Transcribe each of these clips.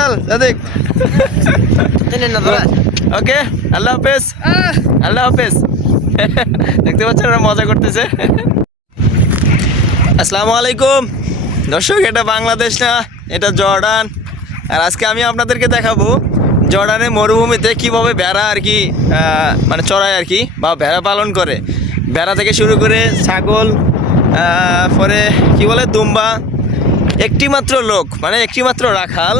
সাদিক ওকে আল্লাহ হাফেজ আল্লাহ হাফেজ দেখতে পাচ্ছেন ওরা মজা করতেছে আসসালামু আলাইকুম দর্শক, এটা বাংলাদেশ না, এটা জর্ডান। আর আজকে আমি আপনাদেরকে দেখাবো জর্ডানের মরুভূমিতে কীভাবে ভেড়া আর কি মানে চড়ায় আর কি, বা ভেড়া পালন করে। ভেড়া থেকে শুরু করে ছাগল, পরে কি বলে দুম্বা। একটি মাত্র লোক, মানে একটি মাত্র রাখাল,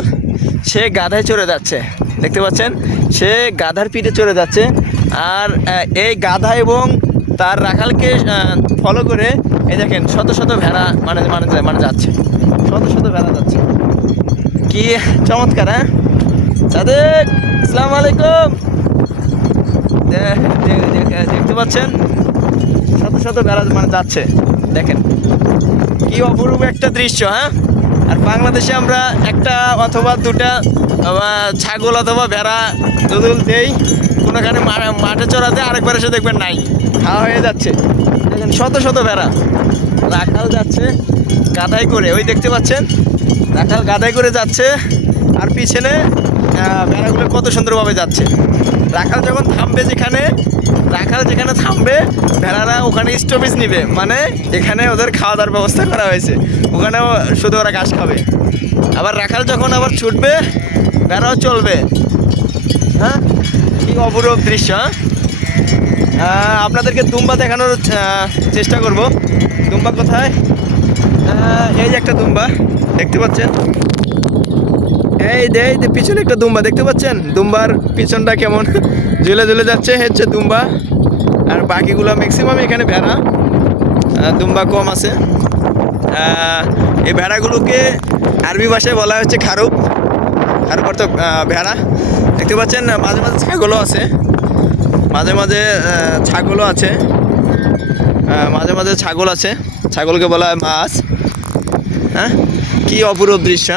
সে গাধায় চড়ে যাচ্ছে। দেখতে পাচ্ছেন, সে গাধার পিঠে চড়ে যাচ্ছে। আর এই গাধা এবং তার রাখালকে ফলো করে এই দেখেন শত শত ভেড়া মানে যাচ্ছে, শত শত ভেড়া যাচ্ছে। কি চমৎকার! হ্যাঁ সাদেক, আসসালামু আলাইকুম। দেখতে পাচ্ছেন শত শত ভেড়া মানে যাচ্ছে, দেখেন কি অপরূপ একটা দৃশ্য। হ্যাঁ, আর বাংলাদেশে আমরা একটা অথবা দুটা ছাগল অথবা ভেড়া দুধুল দেই কোনোখানে মাঠে চড়াতে, আরেকবার এসে দেখবেন নাই, খাওয়া হয়ে যাচ্ছে। দেখেন শত শত ভেড়া, রাখাল যাচ্ছে গাধাই করে, ওই দেখতে পাচ্ছেন রাখাল গাধাই করে যাচ্ছে। আর পিছনে ভেড়াগুলো কত সুন্দরভাবে যাচ্ছে। রাখাল যখন থামবে, রাখাল যেখানে থামবে, ভেড়ারা ওখানে স্টপেজ নিবে, মানে এখানে ওদের খাওয়া দাওয়ার ব্যবস্থা করা হয়েছে, ওখানেও শুধু ওরা ঘাস খাবে। আবার রাখাল যখন আবার ছুটবে, ভেড়াও চলবে। হ্যাঁ, কি অপরূপ দৃশ্য। আপনাদেরকে দুম্বা দেখানোর চেষ্টা করব। দুম্বা কোথায়? এই যে একটা দুম্বা দেখতে পাচ্ছেন, এই পিছনে একটা দুম্বা দেখতে পাচ্ছেন। দুম্বার পিছনটা কেমন ঝুলে ঝুলে যাচ্ছে, হচ্ছে দুম্বা। আর বাকিগুলো ম্যাক্সিমাম এখানে ভেড়া, দুম্বা কম আছে। এই ভেড়াগুলোকে আরবি ভাষায় বলা হচ্ছে খারুপ। খারুপ অর্থ ভেড়া। দেখতে পাচ্ছেন মাঝে মাঝে ছাগলও আছে, মাঝে মাঝে ছাগলও আছে, মাঝে মাঝে ছাগল আছে। ছাগলকে বলা হয় মাছ। হ্যাঁ, কি অপরূপ দৃশ্য।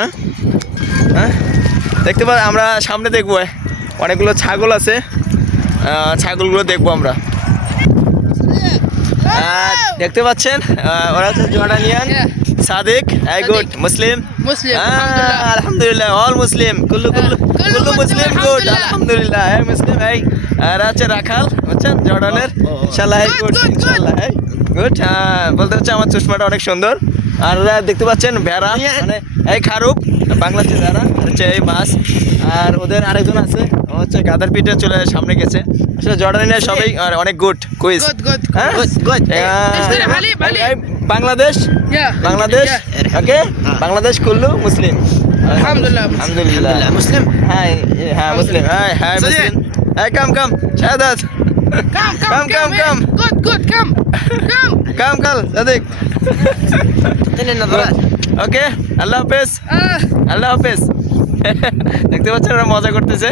হ্যাঁ, দেখতে পাচ্ছি আমরা সামনে দেখবো অনেকগুলো ছাগল আছে, ছাগলগুলো দেখবো আমরা। দেখতে পাচ্ছেন ওরা হচ্ছে Jordanian. Sadiq, I good Muslim, আলহামদুলিল্লাহ, অল মুসলিম, কুল্লু মুসলিম, গুড আলহামদুলিল্লাহ, মুসলিম। এই এরা হচ্ছে রাখাল, বুঝছেন, জর্ডানের। ইনশাল্লাহ গুড, ইনশাল্লাহ গুড। বলতে হচ্ছে আমার চশমাটা অনেক সুন্দর। আর দেখতে পাচ্ছেন ভেড়া, মানে এই খারুপ, বাংলাদেশে ভেড়া হচ্ছে এই মাছ। আর ওদের আরেকজন আছে, হচ্ছে গাধার পিঠে চলে সামনে গেছে। আসলে জর্ডানিয়া সবাই অনেক গুড কুইজ। বাংলাদেশ, বাংলাদেশ ওকে, বাংলাদেশ কুল্লু মুসলিম, আলহামদুলিল্লাহ, আলহামদুলিল্লাহ মুসলিম। হ্যাঁ হ্যাঁ মুসলিম, হ্যাঁ হ্যাঁ মুসলিম। হ্যাঁ কাম শাহাদাত, কাম সাদিক ওকে, আল্লাহ হাফেজ আল্লাহ হাফেজ দেখতে পাচ্ছেন ওরা মজা করতেছে।